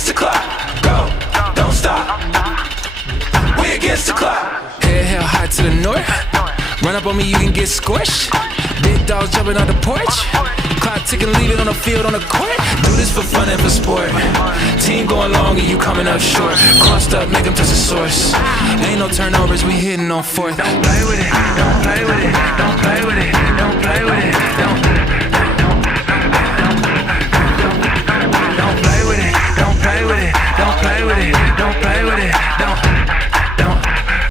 against the clock. Go, don't stop. We against the clock. Head hell high to the north. Run up on me, you can get squished. Big dogs jumping on the porch. Clock ticking, leave it on the field, on the court. Do this for fun and for sport. Team going long and you coming up short. Crossed up, make them touch the source. Ain't no turnovers, we hitting on fourth. Don't play with it.